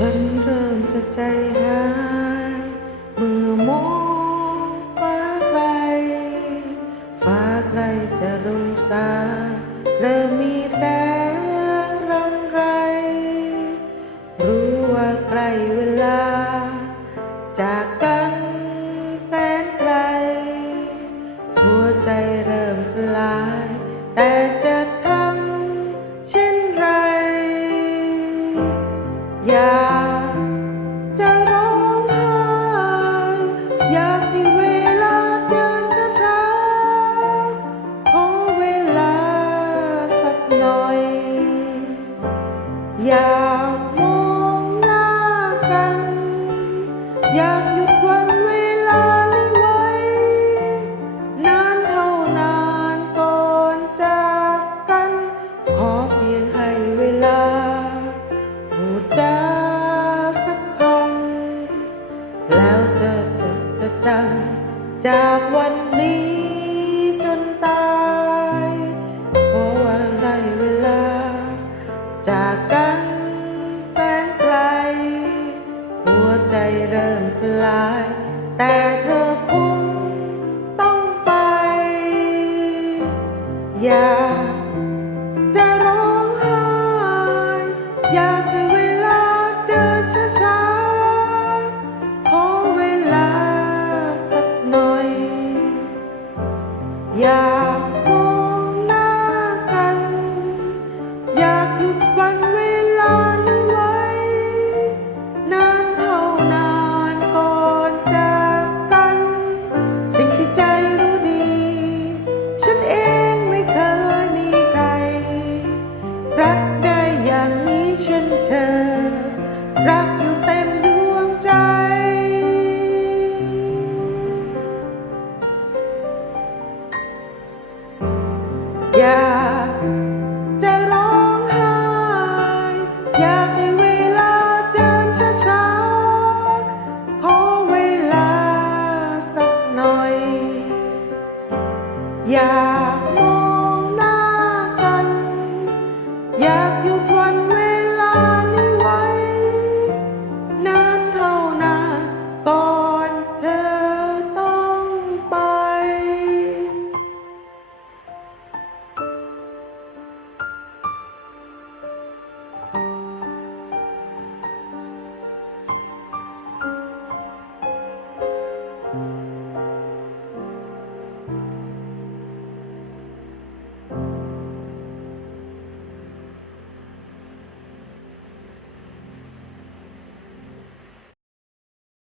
ฉันเริ่มจะใจหายเมื่อมองฟ้าไกลฟ้าไกลจะรุ่งสางเริ่มมีแสงรำไรรู้ว่าใกล้เวลาจากกันแสนไกลหัวใจเริ่มสลายแต่จะทำเช่นไรอยากจะร้องไห้อยากให้เวลาเดินช้าๆขอเวลาสักหน่อยอยากมองหน้ากันอยากหยุดวันเวลานี้ไว้นานเท่านานก่อนจากกันขอเพียงให้เวลาพูดจาสักคำแล้วเธอจะจำจากวันนี้จนตายเพราะว่าได้เวลาจากกันแสนไกลหัวใจเริ่มสลายแต่เธอคงต้องไปอยากจะร้องไห้อยากให้เวลาเดินช้าๆขอเวลาสักหน่อยอยากมองหน้ากันอยากหยุดวันเวลานี้ไว้นานเท่านานก่อนจากกันสิ่งที่ใจรู้ดีฉันเองไม่เคยมีใครรักได้อย่างนี้ฉันเธอรักอยู่เต็มดวงใจอยากจะร้องไห้อยากให้เวลาเดินช้าๆขอเวลาสักหน่อยอยากมองหน้ากันอยากอยู่